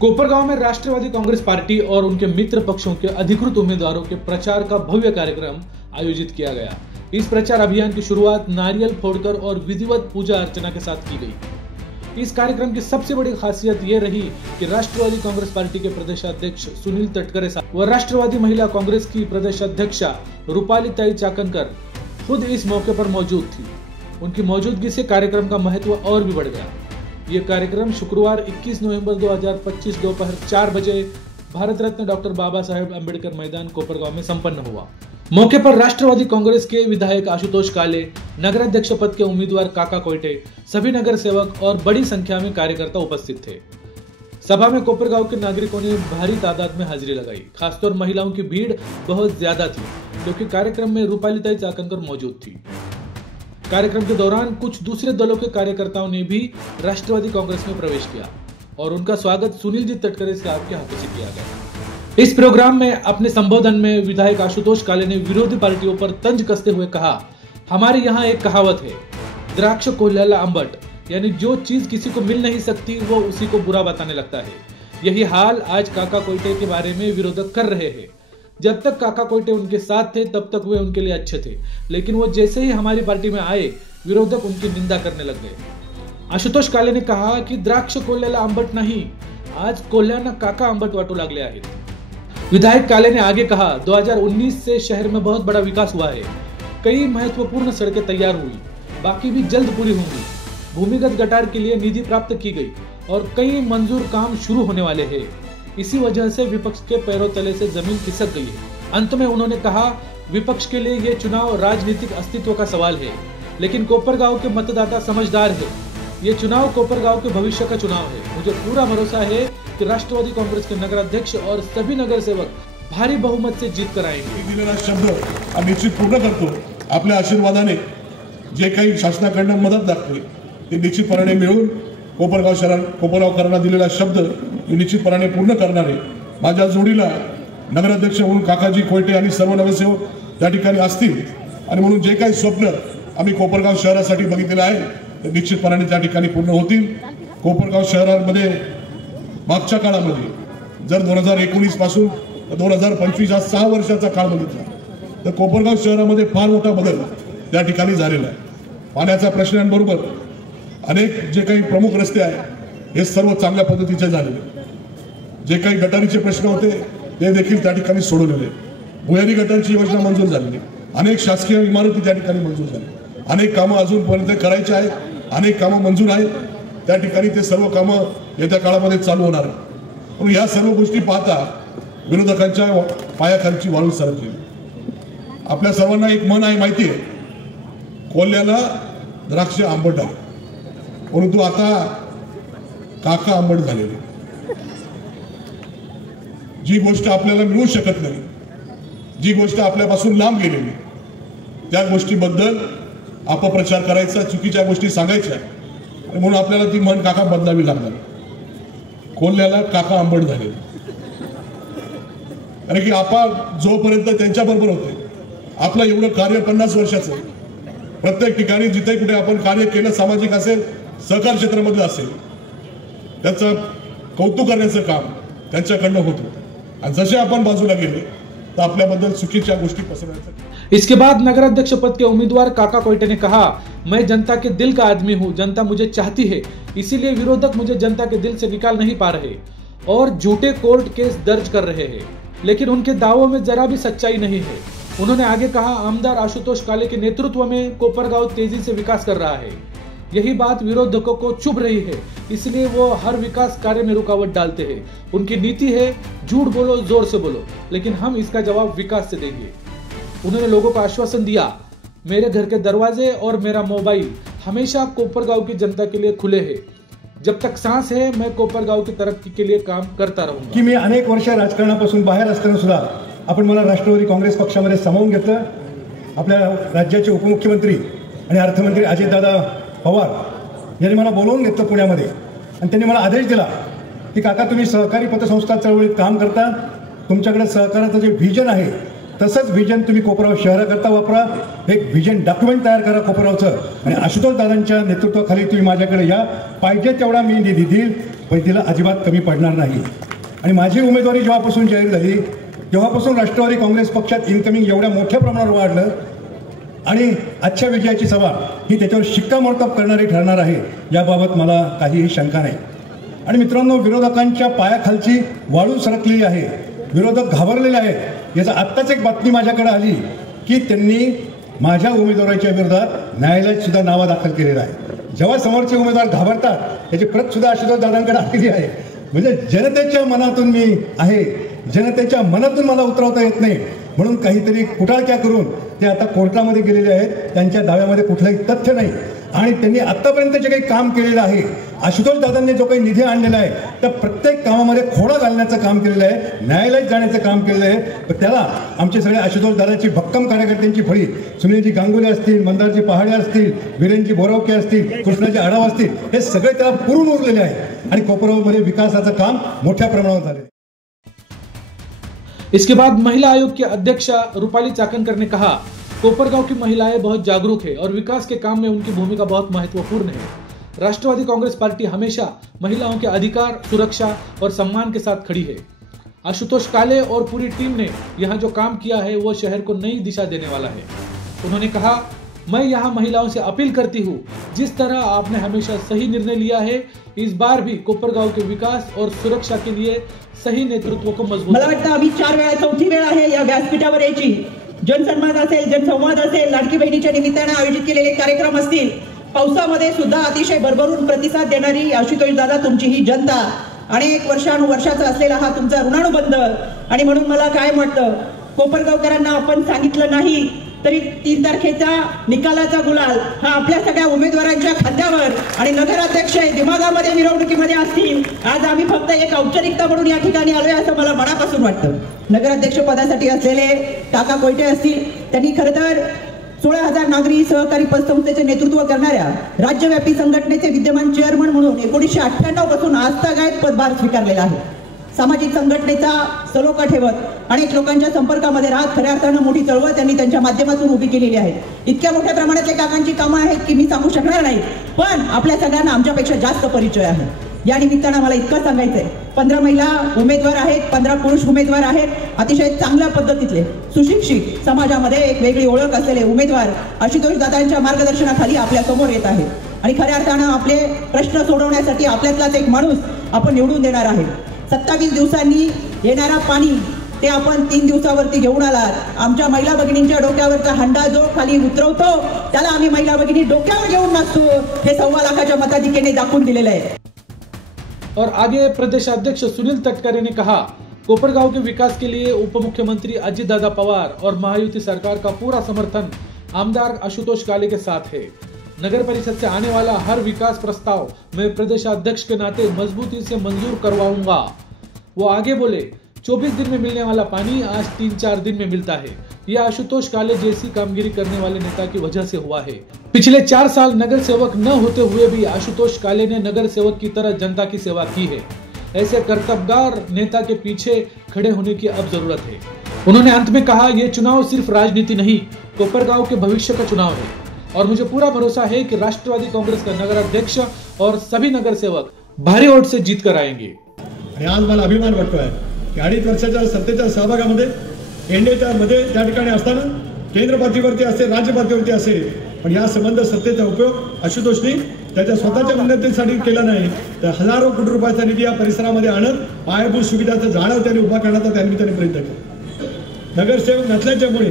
कोपरगांव में राष्ट्रवादी कांग्रेस पार्टी और उनके मित्र पक्षों के अधिकृत उम्मीदवारों के प्रचार का भव्य कार्यक्रम आयोजित किया गया। इस प्रचार अभियान की शुरुआत नारियल फोड़कर और विधिवत पूजा अर्चना के साथ की गई। इस कार्यक्रम की सबसे बड़ी खासियत ये रही कि राष्ट्रवादी कांग्रेस पार्टी के प्रदेशाध्यक्ष सुनील तटकरे व राष्ट्रवादी महिला कांग्रेस की प्रदेशाध्यक्षा रूपालीताई चाकणकर खुद इस मौके पर मौजूद थी। उनकी मौजूदगी से कार्यक्रम का महत्व और भी बढ़ गया। ये कार्यक्रम शुक्रवार 21 नवंबर 2025 दोपहर 4 बजे भारत रत्न डॉक्टर बाबा साहेब अम्बेडकर मैदान कोपरगांव में संपन्न हुआ। मौके पर राष्ट्रवादी कांग्रेस के विधायक आशुतोष काले, नगराध्यक्ष पद के उम्मीदवार काका कोयटे, सभी नगर सेवक और बड़ी संख्या में कार्यकर्ता उपस्थित थे। सभा में कोपरगांव के नागरिकों ने भारी तादाद में हाजिरी लगाई। खासतौर महिलाओं की भीड़ बहुत ज्यादा थी, क्योंकि कार्यक्रम में रूपालीताई चाकणकर मौजूद थी। कार्यक्रम के दौरान कुछ दूसरे दलों के कार्यकर्ताओं ने भी राष्ट्रवादी कांग्रेस में प्रवेश किया और उनका स्वागत सुनील जी तटकरे साहब के हाथों से किया गया। इस प्रोग्राम में अपने संबोधन में विधायक आशुतोष काले ने विरोधी पार्टियों पर तंज कसते हुए कहा, हमारे यहाँ एक कहावत है, द्राक्ष कोल्ह्याला आंबट, यानी जो चीज किसी को मिल नहीं सकती वो उसी को बुरा बताने लगता है। यही हाल आज काका कोयटे के बारे में विरोधक कर रहे हैं। जब तक काका कोयटे उनके साथ थे तब तक वे उनके लिए अच्छे थे, लेकिन वो जैसे ही हमारी पार्टी में आए विरोधक उनकी निंदा करने लग गए। आशुतोष काले ने कहा कि द्राक्ष कोल्ह्याला आंबट नाही, आज कोल्ह्यांना काका आंबट वाटू लागले आहेत। विधायक काले ने आगे कहा, 2019 से शहर में बहुत बड़ा विकास हुआ है। कई महत्वपूर्ण सड़कें तैयार हुई, बाकी भी जल्द पूरी होंगी। भूमिगत गटार के लिए निधि प्राप्त की गई और कई मंजूर काम शुरू होने वाले हैं। इसी वजह से विपक्ष के पैरों तले से जमीन खिसक गई है। अंत में उन्होंने कहा, विपक्ष के लिए ये चुनाव राजनीतिक अस्तित्व का सवाल है, लेकिन कोपरगांव के मतदाता समझदार है। ये चुनाव कोपरगांव के भविष्य का चुनाव है। मुझे पूरा भरोसा है कि राष्ट्रवादी कांग्रेस के नगराध्यक्ष और सभी नगर सेवक भारी बहुमत से जीत कर आएंगे। दिलेला शब्द निश्चित पूर्ण करतो। आपल्या आशीर्वादाने जे काही शासनाकडून मदत लागते ते निश्चितपणे मिळून कोपरगावकरांना दिलेला शब्द मी निश्चितपणे पूर्ण करणार आहे। माझ्या जोडीला नगराध्यक्ष म्हणून काकाजी कोयटे आणि सर्व नगरसेवक त्या ठिकाणी असतील आणि म्हणून जे काही स्वप्न आम्ही कोपरगाव शहरासाठी बघितलेले आहे ते निश्चितपणे त्या ठिकाणी पूर्ण होतील। कोपरगाव शहरामध्ये मागच्या काळामध्ये जर 2019 पासून 2025 हा 6 वर्षाचा काळ बघितला तर कोपरगाव शहरामध्ये फार मोठा बदल त्या ठिकाणी झालेला आहे। पाण्याचा प्रश्नांबरोबर अनेक जे काही प्रमुख रस्ते आहेत हे सर्व चांगल्या पद्धतीचे झालेले। जे काही गटारीचे प्रश्न होते ते देखील त्या ठिकाणी सोडवलेले। भुयारी गटारची योजना मंजूर झालेली, अनेक शासकीय इमारती त्या ठिकाणी मंजूर झाल्या, अनेक कामं अजूनपर्यंत करायची आहेत, अनेक कामं मंजूर आहेत। त्या ठिकाणी ते सर्व कामं येत्या काळामध्ये चालू होणार आहेत। पण या सर्व गोष्टी पाहता विरोधकांच्या पायाखालची वाळू सरकली। आपल्या सर्वांना एक मन आहे माहिती आहे, कोल्ह्याला द्राक्ष आंबट आहे, परंतु आता काका आंबट झालेले। जी गोष्ट आपल्याला मिळू शकत नाही, जी गोष्ट आपल्यापासून लांब गेलेली, त्या गोष्टीबद्दल अपप्रचार करायचा, चुकीच्या गोष्टी सांगायच्या, म्हणून आपल्याला ती मन काका बदलावी लागणार। कोल्ह्याला काका आंबट झालेले, कारण की आपण जोपर्यंत त्यांच्या बरोबर होते, आपलं एवढं कार्य 50 वर्षाचं आहे। प्रत्येक ठिकाणी जिथे कुठे आपण कार्य केलं, सामाजिक असेल, सहकार क्षेत्रामध्ये असेल, त्याचं कौतुक करण्याचं काम त्यांच्याकडनं होतं। आणि जसे आपण बाजूला गेले तर आपल्याबद्दल चुकीच्या गोष्टी पसरवायच्या। इसके बाद नगराध्यक्ष पद के उम्मीदवार काका कोयटे ने कहा, मैं जनता के दिल का आदमी हूँ, जनता मुझे चाहती है, इसीलिए विरोधक मुझे जनता के दिल से निकाल नहीं पा रहे और झूठे कोर्ट केस दर्ज कर रहे हैं, लेकिन उनके दावों में जरा भी सच्चाई नहीं है। उन्होंने आगे कहा, आमदार आशुतोष काले के नेतृत्व में कोपरगांव तेजी से विकास कर रहा है। यही बात विरोधकों को चुभ रही है, इसलिए वो हर विकास कार्य में रुकावट डालते हैं। उनकी नीति है, झूठ बोलो, जोर से बोलो, लेकिन हम इसका जवाब विकास से देंगे। उन्होंने लोगों को आश्वासन दिया, मेरे घर के दरवाजे और मेरा मोबाइल हमेशा कोपरगांव की जनता के लिए खुले हैं। जब तक सांस है मैं कोपरगांव की तरक्की के लिए काम करता रहूंगा। की मी अनेक वर्ष राजकारणापासून बाहेर असताना सुद्धा आपण मला राष्ट्रवादी काँग्रेस पक्षामध्ये सामावून घेतलं। आपल्या राज्याचे उपमुख्यमंत्री आणि अर्थमंत्री अजितदादा पवार यांनी मला बोलवून घेतलं पुण्यामध्ये आणि त्यांनी मला आदेश दिला की काका तुम्ही सहकारी पतसंस्था चळवळीत काम करता, तुमच्याकडे सहकाराचं जे व्हिजन आहे तसंच व्हिजन तुम्ही कोपरगाव शहराकरता वापरा। एक व्हिजन डॉक्युमेंट तयार करा कोपरगावचं आणि आशुतोष दादांच्या नेतृत्वाखाली तुम्ही माझ्याकडे या, पाहिजे तेवढा मी निधी देईल, पण तिला अजिबात कमी पडणार नाही. आणि माझी उमेदवारी जेव्हापासून जाहीर झाली तेव्हापासून राष्ट्रवादी काँग्रेस पक्षात इन्कमिंग एवढ्या मोठ्या प्रमाणावर वाढलं आणि आजच्या विजयाची सभा ही त्याच्यावर शिक्कामोर्तब करणारी ठरणार आहे याबाबत मला काहीही शंका नाही. आणि मित्रांनो, विरोधकांच्या पायाखालची वाळू सरकलेली आहे, विरोधक घाबरलेले आहेत. याचा आत्ताच एक बातमी माझ्याकडे आली की त्यांनी माझ्या उमेदवाराच्या विरोधात न्यायालयात सुद्धा नावा दाखल केलेला आहे. जेव्हा समोरचे उमेदवार घाबरतात त्याची प्रत सुद्धा आशुतोष दादांकडे आलेली आहे. म्हणजे जनतेच्या मनातून मी आहे, जनतेच्या मनातून मला उतरवता येत नाही म्हणून काहीतरी कुटाळक्या करून ते आता कोर्टामध्ये गेलेले आहेत. त्यांच्या दाव्यामध्ये कुठलंही तथ्य नाही आणि त्यांनी आतापर्यंत जे काही काम केलेलं आहे, आशुतोष दादांनी जो काही निधी आणलेला आहे त्या प्रत्येक कामामध्ये खोडा घालण्याचं काम केलेलं आहे, न्यायालयात जाण्याचं काम केलेलं आहे. पण त्याला आमचे सगळे आशुतोष दादाची भक्कम कार्यकर्त्यांची फळी, सुनीलजी गांगुले असतील, मंदारजी पहाडे असतील, वीरेनजी बोरावके असतील, कृष्णाजी आढाव असतील, हे सगळे त्याला पुरून उरलेले आहे आणि कोपरगावमध्ये विकासाचं काम मोठ्या प्रमाणावर झाले. इसके बाद महिला आयोग की अध्यक्षा रूपाली चाकणकर ने कहा, कोपरगांव की महिलाएं बहुत जागरूक है और विकास के काम में उनकी भूमिका बहुत महत्वपूर्ण है. राष्ट्रवादी कांग्रेस पार्टी हमेशा महिलाओं के अधिकार, सुरक्षा और सम्मान के साथ खड़ी है. आशुतोष काले और पूरी टीम ने यहाँ जो काम किया है वो शहर को नई दिशा देने वाला है. उन्होंने कहा, मैं यहाँ महिलाओं से अपील करती हूँ, जिस तरह आपने हमेशा सही निर्णय लिया है, इस बार भी कोपरगांव के विकास और सुरक्षा के लिए सही नेतृत्व को मजबूत. मला वाटतं आम्ही 4 वेळा 4थी वेळ आहे या व्यासपीठावर यायची. जनसन्मान असेल, जनसंवाद असेल, लाडकी बहिणीच्या निमित्ताने आयोजित केलेले कार्यक्रम असतील, पावसामध्ये सुद्धा अतिशय भरभरून प्रतिसाद देणारी आशुतोष दादा तुमची ही जनता, अनेक वर्षानुवर्षाचा असलेला हा तुमचा ऋणानुबंध. आणि म्हणून मला काय वाटतं, कोपरगावकरांना आपण सांगितलं नाही तरी 3 तारखेचा निकालाचा गुलाल हा आपल्या सगळ्या उमेदवारांच्या खांद्यावर आणि नगराध्यक्ष दिमागामध्ये मिरवणुकीमध्ये असतील. आज आम्ही फक्त एक औपचारिकता म्हणून या ठिकाणी आलोय असं मला मनापासून वाटतं. नगराध्यक्ष पदासाठी असलेले काका कोयटे असतील, त्यांनी खरं तर 16,000 नागरी सहकारी पतसंस्थेचे नेतृत्व करणाऱ्या राज्यव्यापी संघटनेचे विद्यमान चेअरमन म्हणून 1998 पासून आजतागायत पदभार स्वीकारलेला आहे. सामाजिक संघटनेचा सलोखा ठेवत अनेक लोकांच्या संपर्कामध्ये राहत खऱ्या अर्थानं मोठी चळवळ त्यांनी त्यांच्या माध्यमातून उभी केलेली आहे. इतक्या मोठ्या प्रमाणातले काकांची कामं आहेत की मी सांगू शकणार नाही, पण आपल्या सगळ्यांना आमच्यापेक्षा जास्त परिचय आहे. या निमित्तानं मला इतकं सांगायचंय, 15 महिला उमेदवार आहेत, 15 पुरुष उमेदवार आहेत, अतिशय चांगल्या पद्धतीतले सुशिक्षित, समाजामध्ये एक वेगळी ओळख असलेले उमेदवार आशुतोष दादांच्या मार्गदर्शनाखाली आपल्या समोर येत आहे. आणि खऱ्या अर्थानं आपले प्रश्न सोडवण्यासाठी आपल्यातलाच एक माणूस आपण निवडून देणार आहे. 27 दिवसांनी येणारा पाणी ते आपण 3 दिवसावरती घेऊन आलात. आमच्या महिला भगिनींच्या डोक्यावरचा हंडा जो खाली उतरवतो त्याला आम्ही महिला भगिनी डोक्यावर घेऊन नाचतो, हे 1.25 लाखाच्या मताधिक्याने दाखवून दिलेलं आहे. और आगे प्रदेशाध्यक्ष सुनील तटकरे ने कहा, कोपरगांव के विकास के लिए उप मुख्यमंत्री अजित दादा पवार और महायुति सरकार का पूरा समर्थन आमदार आशुतोष काले के साथ है. नगर परिषद से आने वाला हर विकास प्रस्ताव मैं प्रदेशाध्यक्ष के नाते मजबूती से मंजूर करवाऊंगा. वो आगे बोले, 24 दिन में मिलने वाला पानी आज 3-4 दिन में मिलता है. यह आशुतोष काले जैसी कामगिरी करने वाले नेता की वजह से हुआ है. पिछले 4 साल नगर सेवक न होते हुए भी आशुतोष काले ने नगर सेवक की तरह जनता की सेवा की है. ऐसे कर्तव्यगार नेता के पीछे खड़े होने की अब जरूरत है. उन्होंने अंत में कहा, ये चुनाव सिर्फ राजनीति नहीं, कोपरगांव के भविष्य का चुनाव है और मुझे पूरा भरोसा है कि राष्ट्रवादी कांग्रेस का नगर अध्यक्ष और सभी नगर सेवक भारी वोट से जीत कर आएंगे. आणि आज मला अभिमान वाटतोय की 2.5 वर्षाच्या सत्तेच्या सहभागामध्ये एनडीएच्या मध्ये त्या ठिकाणी असताना केंद्र पातळीवरती असेल, राज्य पातळीवरती असेल, पण या संबंध सत्तेचा उपयोग आशुतोषनी त्याच्या स्वतःच्या उन्नतीसाठी केला नाही, तर हजारो कोटी रुपयाचा निधी या परिसरामध्ये आणत पायाभूत सुविधाचं जाळं त्यांनी उभा करण्याचा त्यांनी प्रयत्न केला. नगरसेवक नसल्याच्यामुळे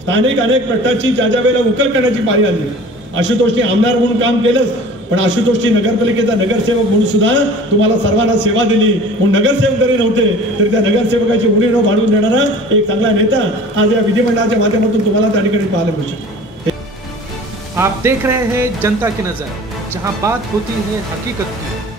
स्थानिक अनेक प्रकारची ज्या वेळेला उकल करण्याची पाळी आली. आशुतोषनी आमदार म्हणून काम केलंच, पण आशुतोषनी नगरपालिकेचा नगरसेवक म्हणून सुद्धा तुम्हाला सर्वांना सेवा दिली. म्हणून नगरसेवक जरी नव्हते तरी त्या नगरसेवकाची उणीव भाडून देणारा एक चांगला नेता आज या विधिमंडळाच्या माध्यमातून तुम्हाला त्या ठिकाणी पाहायला मिळू शकतो. आप देख रहे हैं जनता की नजर, जहां बात होती है हकीकत की.